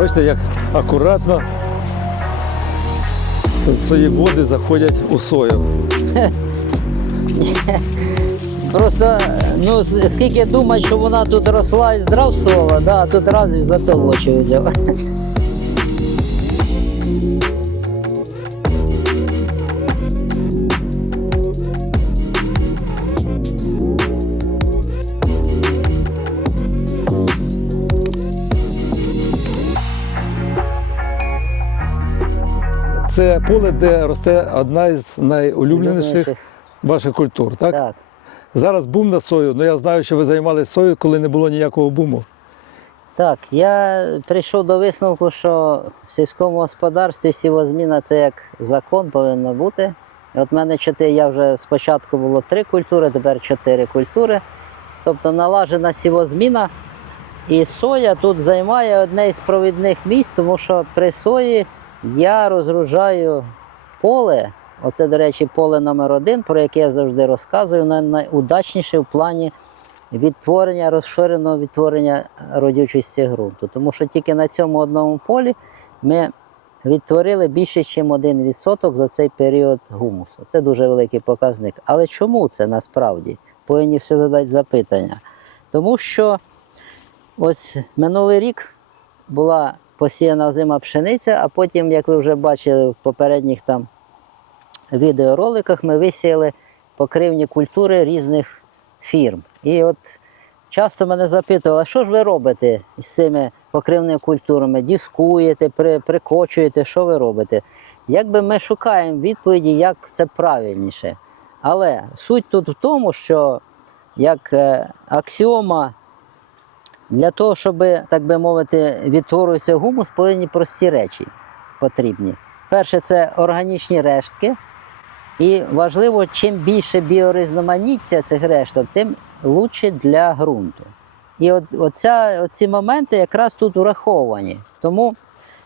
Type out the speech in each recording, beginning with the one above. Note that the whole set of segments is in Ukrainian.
Бачите, як акуратно свої води заходять у сою. Просто ну скільки думають, що вона тут росла і здравствувала, да, а тут раз і затолочують. Це поле, де росте одна із найулюбленіших ваших культур, так? Так. Зараз бум на сою, але я знаю, що ви займалися сою, коли не було ніякого буму. Так, я прийшов до висновку, що в сільському господарстві сівозміна це як закон повинно бути. От в мене чотири, я вже спочатку було три культури, тепер чотири культури. Тобто налажена сівозміна. І соя тут займає одне із провідних місць, тому що при сої я розгружаю поле. Оце, до речі, поле номер один, про яке я завжди розказую, найудачніше в плані відтворення, розширеного відтворення родючості ґрунту. Тому що тільки на цьому одному полі ми відтворили більше, ніж 1% за цей період гумусу. Це дуже великий показник. Але чому це насправді? Повинні все задати запитання. Тому що ось минулий рік була посіяна зима пшениця, а потім, як ви вже бачили в попередніх там відеороликах, ми висіяли покривні культури різних фірм. І от часто мене запитували, що ж ви робите з цими покривними культурами? Дискуєте, при, прикочуєте, що ви робите? Якби ми шукаємо відповіді, як це правильніше. Але суть тут в тому, що як е, аксіома для того, щоб, так би мовити, відтворювався гумус, повинні прості речі потрібні. Перше, це органічні рештки. І важливо, чим більше біорізноманіття цих решток, тим краще для ґрунту. І от, оця, оці моменти якраз тут враховані. Тому,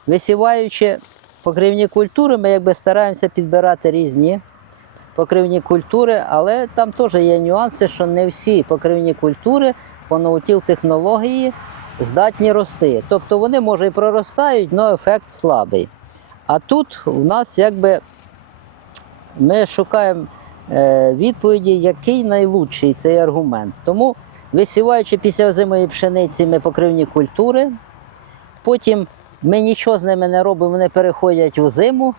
висіваючи покривні культури, ми якби стараємося підбирати різні покривні культури, але там теж є нюанси, що не всі покривні культури по технології здатні рости. Тобто вони, може, і проростають, але ефект слабий. А тут у нас якби ми шукаємо е, відповіді, який найлучший цей аргумент. Тому, висіваючи після озимої пшениці ми покривні культури, потім ми нічого з ними не робимо, вони переходять у зиму.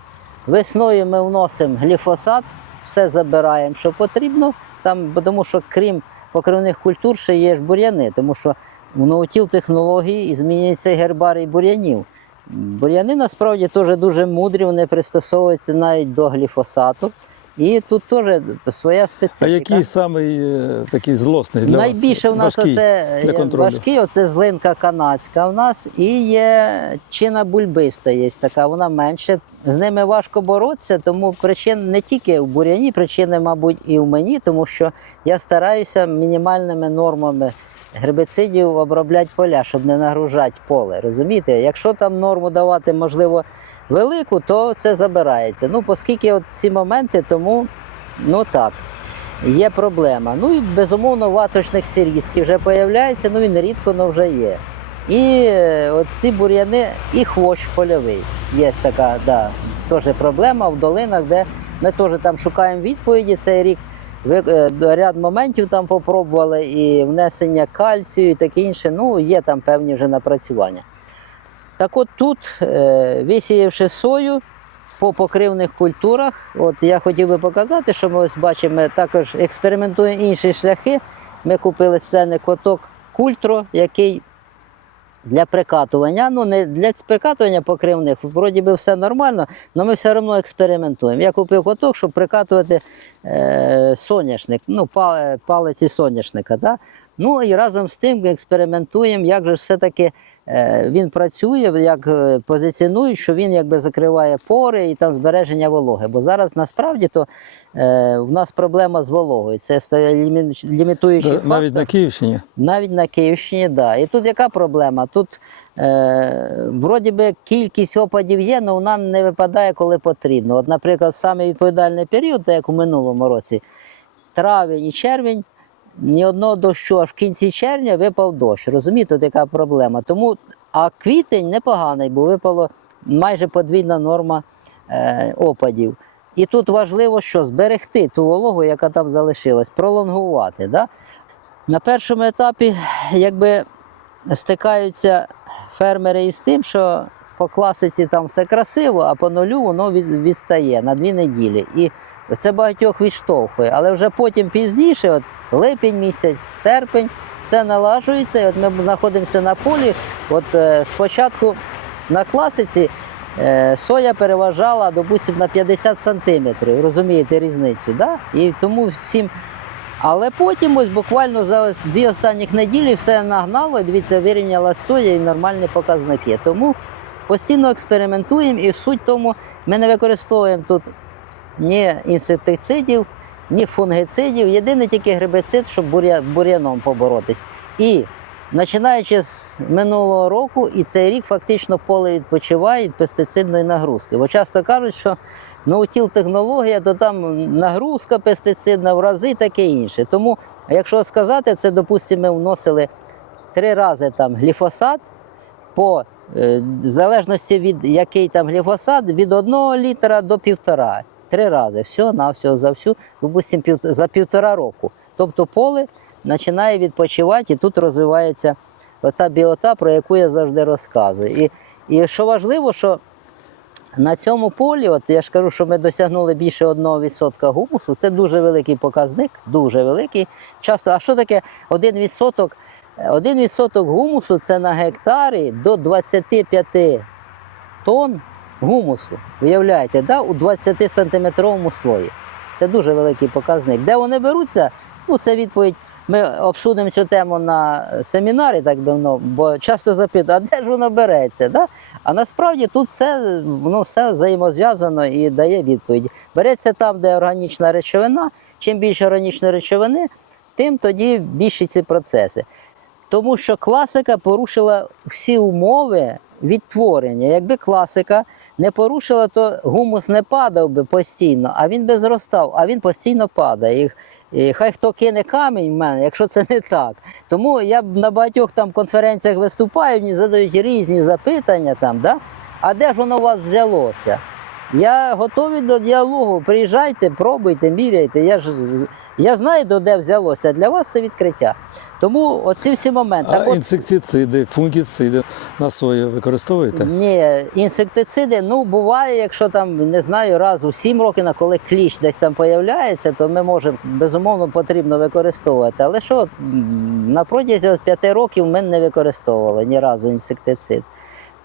Весною ми вносимо гліфосат, все забираємо, що потрібно. Там, тому що крім покривних культур ще є ж бур'яни, тому що в ноутіл технології і змінюється гербарій бур'янів. Бур'яни насправді теж дуже мудрі, вони пристосовуються навіть до гліфосату. І тут теж своя А специфіка. який самий е, такий злосний для Найбільше вас? в нас для е, важкий, оце злинка канадська в нас, і є чина бульбиста, є така, вона менше. З ними важко боротися, тому причин не тільки в бур'яні, причини, мабуть, і в мені, тому що я стараюся мінімальними нормами гербіцидів обробляти поля, щоб не нагружати поле. Розумієте? Якщо там норму давати, можливо, велику, то це забирається. Ну, оскільки от ці моменти, тому ну так є проблема. Ну і безумовно ваточник сирійський вже появляється, ну він рідко, але вже є. І е, оці бур'яни, і хвощ польовий. Є така, да, теж проблема в долинах, де ми теж там шукаємо відповіді цей рік. Е, ряд моментів там попробували, і внесення кальцію, і таке інше. Ну, є там певні вже напрацювання. Так от тут, е, висіявши сою по покривних культурах, от я хотів би показати, що ми ось бачимо, ми також експериментуємо інші шляхи. Ми купили спеціальний коток культро, який для прикатування, ну не для прикатування покривних, вроді би все нормально, але ми все одно експериментуємо. Я купив коток, щоб прикатувати е, соняшник, ну, палиці соняшника. Да? Ну і разом з тим експериментуємо, як же все-таки він працює, як е, позиціонують, що він якби закриває пори і там збереження вологи. Бо зараз насправді то е, в нас проблема з вологою. Це лімітуючий фактор. Навіть на Київщині. Навіть на Київщині, так. Да. І тут яка проблема? Тут е, вроді би кількість опадів є, але вона не випадає, коли потрібно. От, наприклад, саме відповідальний період, як у минулому році, травень і червень, ні одного дощу, аж в кінці червня випав дощ. Розумієте, от яка проблема. Тому А квітень непоганий, бо випало майже подвійна норма е, опадів. І тут важливо, що зберегти ту вологу, яка там залишилась, пролонгувати. Да? На першому етапі якби стикаються фермери із тим, що по класиці там все красиво, а по нулю воно відстає на дві неділі. І це багатьох відштовхує. Але вже потім пізніше, от липень місяць, серпень, все налажується. І от ми знаходимося на полі. От е, спочатку на класиці е, соя переважала, допустим, на 50 сантиметрів. Розумієте різницю? Да? І тому всім. Але потім, ось буквально за ось дві останніх неділі все нагнало, і дивіться, вирівняла соя і нормальні показники. Тому постійно експериментуємо, і суть тому ми не використовуємо тут ні інсектицидів, ні фунгицидів. Єдине тільки грибицид, щоб буря, бур'яном поборотись. І починаючи з минулого року, і цей рік фактично поле відпочиває від пестицидної нагрузки. Бо часто кажуть, що ноутіл технологія, то там нагрузка пестицидна в рази таке інше. Тому, якщо сказати, це, допустимо, ми вносили три рази там гліфосат по е, в залежності від який там гліфосат, від 1 літра до півтора. Три рази. Все, на все за всю, допустим, за півтора року. Тобто поле починає відпочивати, і тут розвивається та біота, про яку я завжди розказую. І, і що важливо, що на цьому полі, от я ж кажу, що ми досягнули більше 1% гумусу. Це дуже великий показник, дуже великий. Часто, а що таке 1%? 1% гумусу це на гектарі до 25 тонн гумусу. Уявляєте, да? у 20 сантиметровому слої. Це дуже великий показник. Де вони беруться? Ну, це відповідь. Ми обсудимо цю тему на семінарі, так мовити, бо часто запитують, а де ж воно береться? Да? А насправді тут все, ну, все взаємозв'язано і дає відповідь. Береться там, де органічна речовина. Чим більше органічної речовини, тим тоді більші ці процеси. Тому що класика порушила всі умови відтворення. Якби класика не порушила, то гумус не падав би постійно, а він би зростав, а він постійно падає. І, хай хто кине камінь в мене, якщо це не так. Тому я на багатьох там конференціях виступаю, мені задають різні запитання там, да? а де ж воно у вас взялося? Я готовий до діалогу. Приїжджайте, пробуйте, міряйте. Я ж я знаю, до де взялося. Для вас це відкриття. Тому оці всі моменти. А от, інсектициди, фунгіциди на сою використовуєте? ні, інсектициди, ну буває, якщо там не знаю, раз у сім років, на коли кліщ десь там появляється, то ми можемо безумовно потрібно використовувати. Але що на протязі от п'яти років ми не використовували ні разу інсектицид.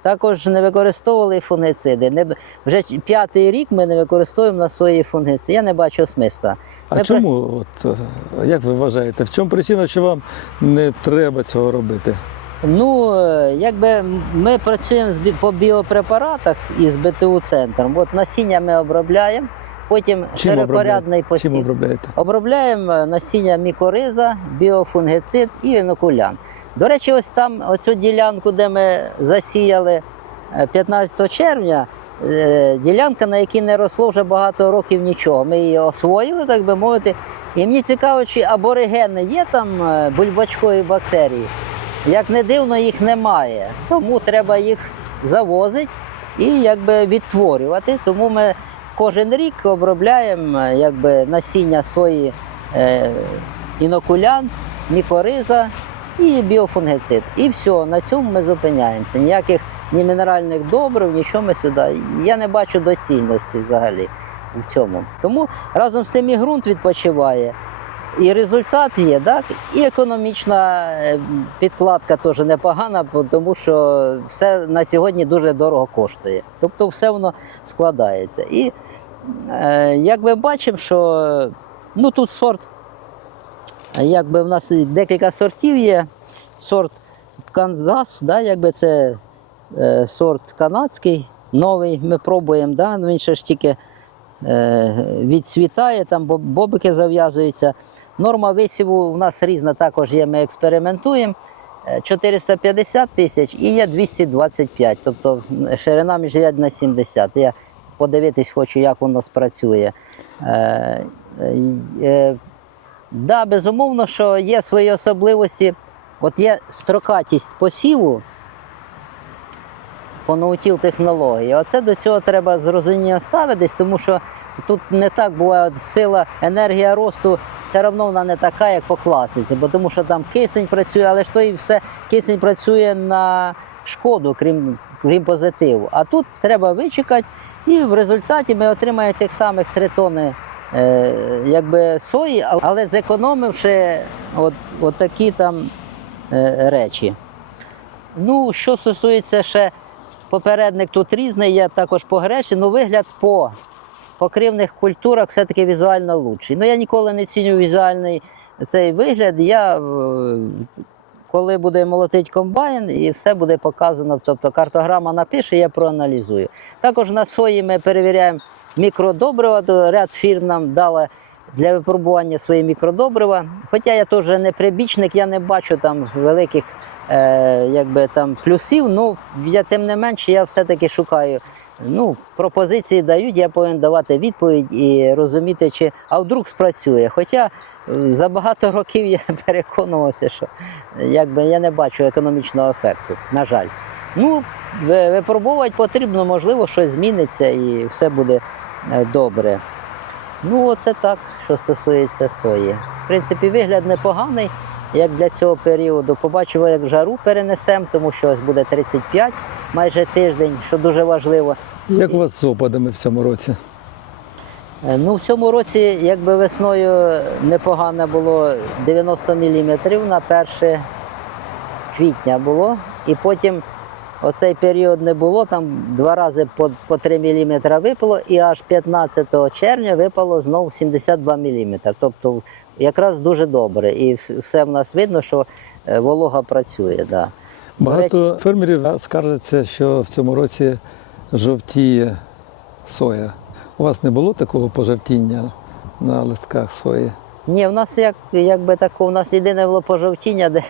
Також не використовували фунгициди. Не, вже п'ятий рік ми не використовуємо на свої фунгициди. Я не бачу смисла. А Ми чому, от, е, як ви вважаєте, в чому причина, що вам не треба цього робити? Ну, е, якби ми працюємо по біопрепаратах із БТУ центром. От насіння ми обробляємо, потім Чим широкорядний обробляєте? Чим обробляєте? Обробляємо е, насіння мікориза, біофунгицид і інокулян. До речі, ось там, оцю ділянку, де ми засіяли е, 15 червня, е, ділянка, на якій не росло вже багато років нічого. Ми її освоїли, так би мовити. І мені цікаво, чи аборигени є там е, бульбачкові бактерії. Як не дивно, їх немає. Тому треба їх завозити і якби відтворювати. Тому ми кожен рік обробляємо е, якби, насіння сої е, інокулянт, мікориза і біофунгицид. І все, на цьому ми зупиняємося. Ніяких ні мінеральних добрив, нічого ми сюди. Я не бачу доцільності взагалі в цьому. Тому разом з тим і ґрунт відпочиває. І результат є, так? І економічна е, підкладка теж непогана, тому що все на сьогодні дуже дорого коштує. Тобто все воно складається. І е, як ми бачимо, що ну, тут сорт, якби в нас декілька сортів є. Сорт Канзас, да, якби це е, сорт канадський, новий. Ми пробуємо, да, ну, він ще ж тільки е, відцвітає, там бобики зав'язуються. Норма висіву у нас різна також є, ми експериментуємо. Е, 450 тисяч і є 225, тобто ширина міжрядна 70. Я подивитись хочу, як воно спрацює. Е, е, е, да, безумовно, що є свої особливості. От є строкатість посіву, понаутіл технології. Оце до цього треба з розумінням ставитись, тому що тут не так буває сила, енергія росту все одно вона не така, як по класиці, бо тому що там кисень працює, але ж то і все кисень працює на шкоду, крім, крім позитиву. А тут треба вичекати, і в результаті ми отримаємо тих самих 3 тони е, якби сої, але зекономивши от, от такі там е, речі. Ну, що стосується ще попередник тут різний, є також по гречі, ну вигляд по покривних культурах все-таки візуально лучший. Ну я ніколи не ціню візуальний цей вигляд. Я е, коли буде молотить комбайн, і все буде показано, тобто картограма напише, я проаналізую. Також на сої ми перевіряємо мікродобрива, ряд фірм нам дали для випробування свої мікродобрива. Хоча я теж не прибічник, я не бачу там великих е, якби, там, плюсів, ну я тим не менше я все-таки шукаю. Ну, пропозиції дають, я повинен давати відповідь і розуміти, чи а вдруг спрацює. Хоча е, за багато років я переконувався, що якби я не бачу економічного ефекту, на жаль. Ну, ви- випробовувати потрібно, можливо, щось зміниться і все буде е, добре. Ну, оце так, що стосується сої. В принципі, вигляд непоганий, як для цього періоду. Побачимо, як жару перенесемо, тому що ось буде 35 майже тиждень, що дуже важливо. Як у вас з опадами в цьому році? Е, Ну, в цьому році, якби весною непогано було 90 мм на 1 квітня було, і потім оцей період не було, там два рази по, по 3 мм випало, і аж 15 червня випало знову 72 мм. Тобто якраз дуже добре. І все в нас видно, що е, волога працює. Да. Багато фермерів скаржаться, що в цьому році жовтіє соя. У вас не було такого пожовтіння на листках сої? Ні, в нас як, якби тако, у нас єдине було пожовтіння, де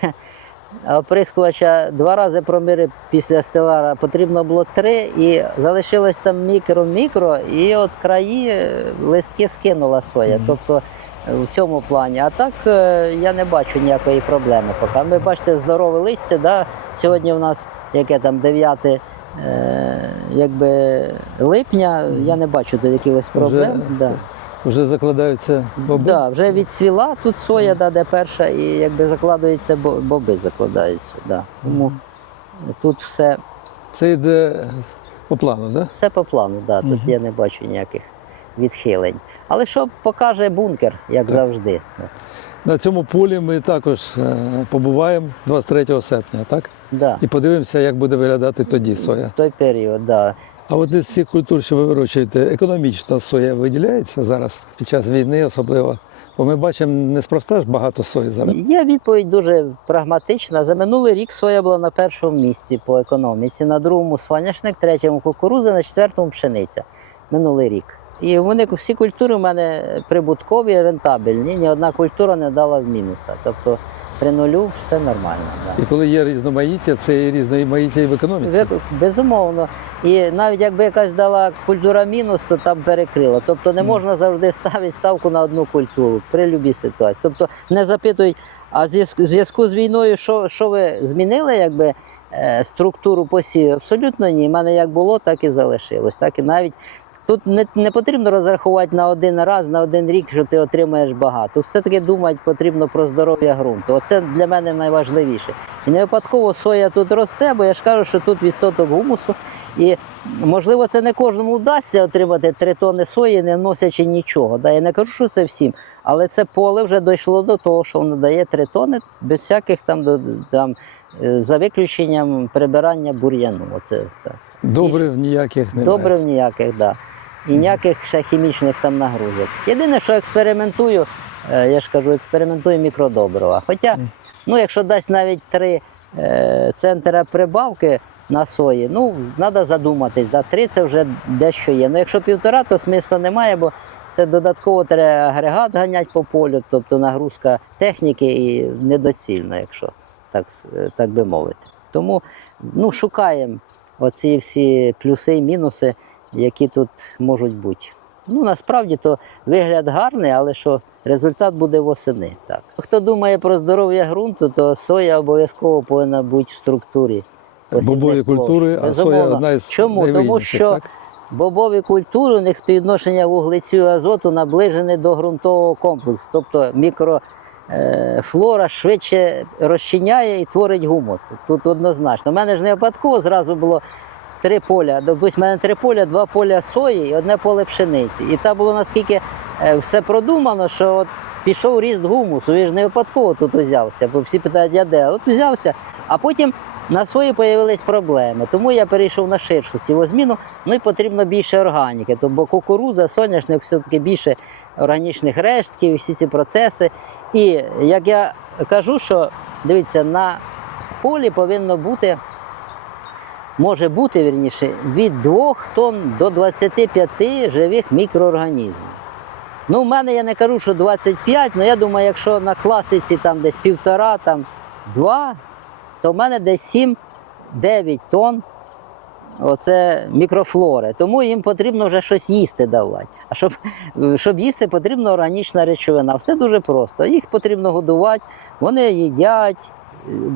оприскувача два рази проміри після стелара потрібно було три, і залишилось там мікро-мікро, і от краї е, листки скинула соя. Мгм. Тобто е, в цьому плані. А так е, я не бачу ніякої проблеми. Поки. Ми бачите, здорове листя. Да? Сьогодні у нас яке там 9 е, якби, липня, я не бачу тут якихось проблем. Да. Вже закладаються боби? Да, вже відцвіла тут соя, да, де перша, і якби закладуються бо- боби, закладаються. Да. Тому тут все, Це йде по плану, так? Да? все по плану, да. тут Мгм. я не бачу ніяких відхилень. Але що покаже бункер, як Так. завжди. На цьому полі ми також е, побуваємо 23 серпня, так? Да. І подивимося, як буде виглядати тоді соя. В той період, да. А от із цих культур, що ви вирощуєте, економічно соя виділяється зараз під час війни особливо. Бо ми бачимо неспроста ж багато сої зараз. Є відповідь дуже прагматична. За минулий рік соя була на першому місці по економіці, на другому соняшник, третьому кукуруза, на четвертому пшениця. Минулий рік. І вони всі культури в мене прибуткові, рентабельні. Ні одна культура не дала мінуса. Тобто при нулю все нормально. Да. І коли є різноманіття, це і різноманіття і в економіці. Безумовно. І навіть якби якась дала культура мінус, то там перекрило. Тобто не можна завжди ставити ставку на одну культуру при будь-якій ситуації. Тобто не запитують, а в зв'язку- в зв'язку з війною, що, що ви змінили, якби. е, Структуру посівів абсолютно ні. У мене як було, так і залишилось. Так і навіть тут не, не потрібно розрахувати на один раз, на один рік, що ти отримаєш багато. Тут все-таки думати потрібно про здоров'я ґрунту. Оце для мене найважливіше. І не випадково соя тут росте, бо я ж кажу, що тут відсоток гумусу. І можливо, це не кожному вдасться отримати 3 тони сої, не вносячи нічого. Да, я не кажу, що це всім, але це поле вже дійшло до того, що воно дає 3 тони без всяких там, до- там е, за виключенням прибирання бур'яну. Оце так. Добрив ніяких немає. Добрив ніяких, да. І ніяких ще хімічних там нагрузок. Єдине, що експериментую, е, я ж кажу, експериментую мікродобрива. Хоча, ну, якщо дасть навіть три е, центра прибавки на сої, ну, треба задуматись. Да? Три це вже дещо є. Ну, якщо півтора, то смисла немає, бо це додатково треба агрегат ганяти по полю, тобто нагрузка техніки і недоцільна, якщо так, е, так би мовити. Тому ну, шукаємо оці всі плюси і мінуси, які тут можуть бути. Ну, насправді то вигляд гарний, але що результат буде восени. Так. Хто думає про здоров'я ґрунту, то соя обов'язково повинна бути в структурі Бобові культури, а соя одна із Чому? Тому що так? бобові культури у них співвідношення вуглецю і азоту наближене до ґрунтового комплексу. Тобто мікрофлора швидше розчиняє і творить гумус. Тут однозначно. У мене ж не випадково зразу було три поля. Допустим, у мене три поля, два поля сої і одне поле пшениці. І там було наскільки е, все продумано, що от пішов ріст гумусу. Він ж не випадково тут узявся. Бо всі питають, я де? От узявся. А потім на сої з'явились проблеми. Тому я перейшов на ширшу сівозміну. Ну і потрібно більше органіки. То, бо кукурудза, соняшник все-таки більше органічних рештків, всі ці процеси. І як я кажу, що дивіться, на полі повинно бути, може бути вірніше, від 2 тонн до 25 живих мікроорганізмів. Ну, в мене я не кажу, що 25, але я думаю, якщо на класиці там десь півтора, там два, то в мене десь 7-9 тонн оце мікрофлори. Тому їм потрібно вже щось їсти давати. А щоб, щоб їсти, потрібна органічна речовина. Все дуже просто. Їх потрібно годувати, вони їдять,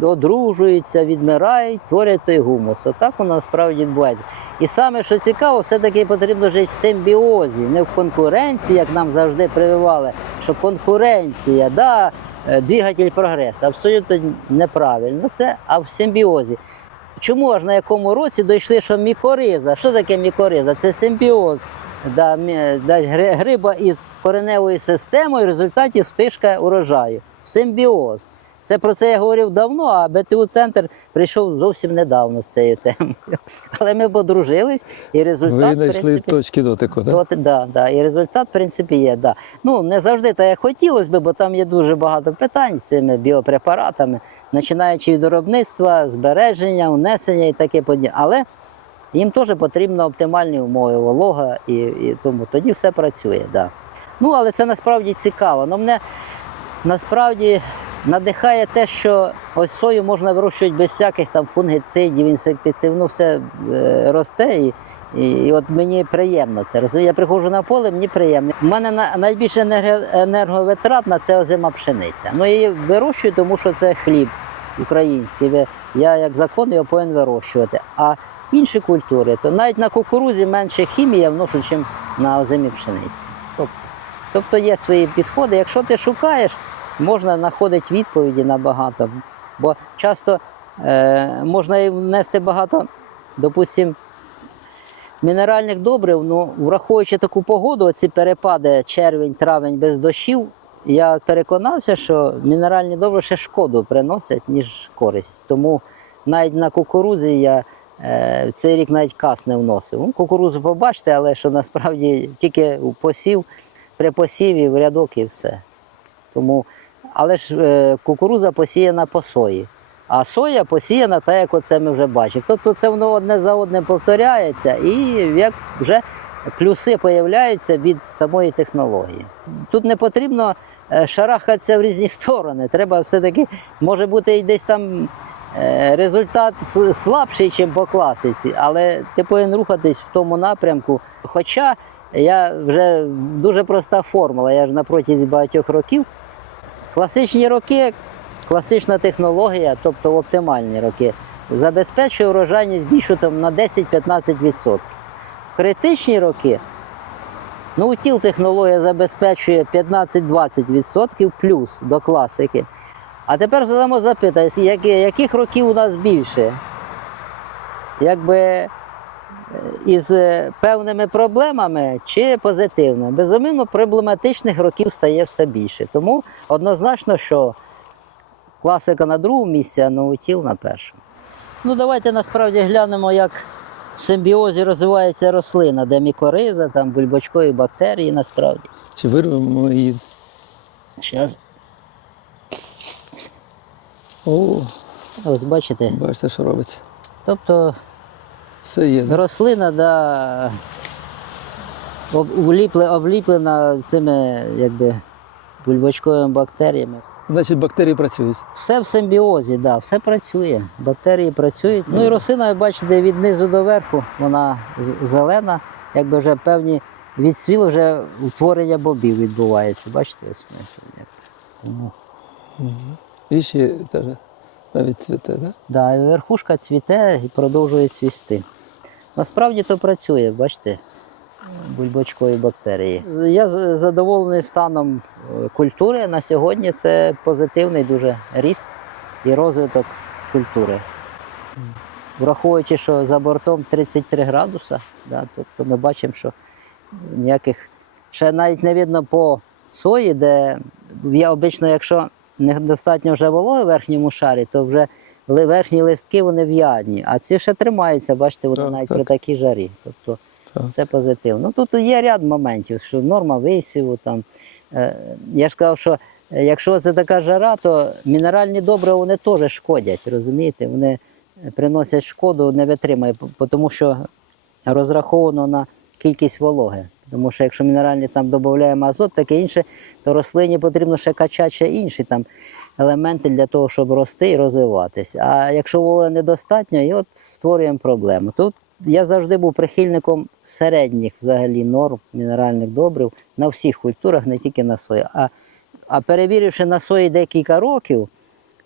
одружуються, відмирають, творять той гумус. Отак у нас справді відбувається. І саме, що цікаво, все-таки потрібно жити в симбіозі, не в конкуренції, як нам завжди прививали, що конкуренція, да, е, двигатель прогресу. Абсолютно неправильно це, а в симбіозі. Чому аж на якому році дійшли, що мікориза? Що таке мікориза? Це симбіоз да, гриба із кореневою системою, в результаті вспишка урожаю. Симбіоз. Це про це я говорив давно, а БТУ-центр прийшов зовсім недавно з цією темою. Але ми подружились, і результат. Ви знайшли принципі, точки дотику, так? От, да, да. І результат, в принципі, є. Да. Ну, не завжди так, як хотілося б, бо там є дуже багато питань з цими біопрепаратами, починаючи від виробництва, збереження, унесення і таке подібне. Але їм теж потрібно оптимальні умови, волога, і, і тому тоді все працює. Да. Ну, але це насправді цікаво. Ну, мене насправді надихає те, що ось сою можна вирощувати без всяких там фунгіцидів, інсектицидів, ну все е, росте. І, і, і от мені приємно це. розумієте? Я приходжу на поле, мені приємно. У мене на, найбільше енерго- енерговитратна це озима пшениця. Ну її вирощую, тому що це хліб український. Я як закон його повинен вирощувати. А інші культури, то навіть на кукурузі менше хімії я вношу, ніж на озимій пшениці. Тобто, тобто є свої підходи. Якщо ти шукаєш, можна знаходити відповіді на багато. Бо часто е, можна і внести багато, допустимо, мінеральних добрив, ну, враховуючи таку погоду, ці перепади червень, травень без дощів, я переконався, що мінеральні добрива ще шкоду приносять, ніж користь. Тому навіть на кукурудзі я е, цей рік навіть кас не вносив. Ну, побачите, але що насправді тільки посів, при посіві в рядок і все. Тому, але ж е, кукурудза посіяна по сої. А соя посіяна так, як оце ми вже бачимо. Тобто це воно одне за одним повторяється, і як вже плюси появляються від самої технології. Тут не потрібно е, шарахатися в різні сторони. Треба все-таки, може бути і десь там е, результат слабший, ніж по класиці, але ти повинен рухатись в тому напрямку. Хоча я вже дуже проста формула, я ж на протязі багатьох років. Класичні роки, класична технологія, тобто оптимальні роки, забезпечує урожайність більшу там, на 10-15%. Критичні роки, ну, утіл технологія забезпечує 15-20% плюс до класики. А тепер задамо запитання, яких років у нас більше? Якби із е, певними проблемами чи позитивно. Безумовно, проблематичних років стає все більше. Тому однозначно, що класика на другому місці, а наутіл на першому. Ну, давайте насправді глянемо, як в симбіозі розвивається рослина, де мікориза, там бульбочкові бактерії насправді. Чи вирвемо її? Зараз, О, ось бачите. бачите, що робиться. Тобто Все є. да? рослина да, обліпле- обліплена цими якби, бульбочковими бактеріями. Значить, бактерії працюють. Все в симбіозі, да, все працює. Бактерії працюють. Ну і рослина, ви бачите, від низу до верху, вона зелена, якби вже певні відсвіл, вже утворення бобів відбувається. Бачите, ось ми. І ще теж навіть цвіте, так? Да? Да, і верхушка цвіте і продовжує цвісти. Насправді то працює, бачите, бульбочкові бактерії. Я задоволений станом е, культури на сьогодні. Це позитивний дуже ріст і розвиток культури. Враховуючи, що за бортом 33 градуса, да, тобто ми бачимо, що ніяких ще навіть не видно по сої, де я обично, якщо недостатньо вже вологи в верхньому шарі, то вже верхні листки вони в'ядні, а ці ще тримаються, бачите, вони Так, навіть так. при такій жарі. Тобто Так. це позитивно. Ну тут є ряд моментів, що норма висіву там. Е, Я ж сказав, що е, якщо це така жара, то мінеральні добрива вони теж шкодять, розумієте? Вони е, приносять шкоду, не витримає, тому що розраховано на кількість вологи. Тому що якщо мінеральні там додаємо азот, таке інше, то рослині потрібно ще качати ще інші там елементи для того, щоб рости і розвиватися. А якщо вологи недостатньо, і от створюємо проблему. Тут я завжди був прихильником середніх взагалі норм мінеральних добрив на всіх культурах, не тільки на сої. А, а перевіривши на сої декілька років,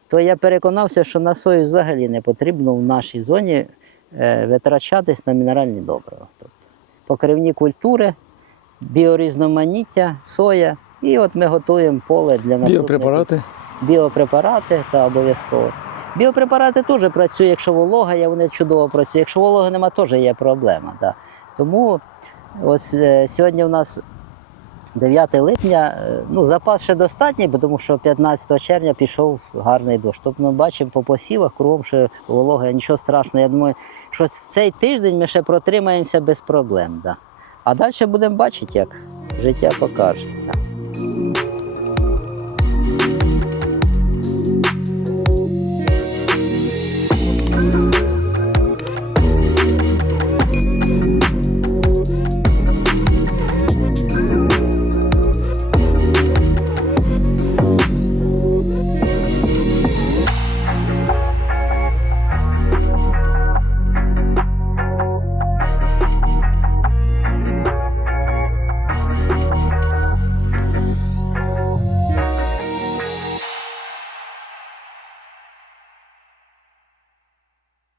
то я переконався, що на сою взагалі не потрібно в нашій зоні е, витрачатись на мінеральні добрива. Тобто покривні культури, біорізноманіття, соя. І от ми готуємо поле для наступних Біопрепарати. біопрепарати та обов'язково. Біопрепарати теж працюють, якщо волога є, вони чудово працюють. Якщо вологи нема, теж є проблема. Да. Тому ось е, сьогодні у нас 9 липня, е, ну, запас ще достатній, тому що 15 червня пішов гарний дощ. Тобто ми бачимо по посівах кругом, що волога, нічого страшного. Я думаю, що цей тиждень ми ще протримаємося без проблем. Да. А далі будемо бачити, як життя покаже.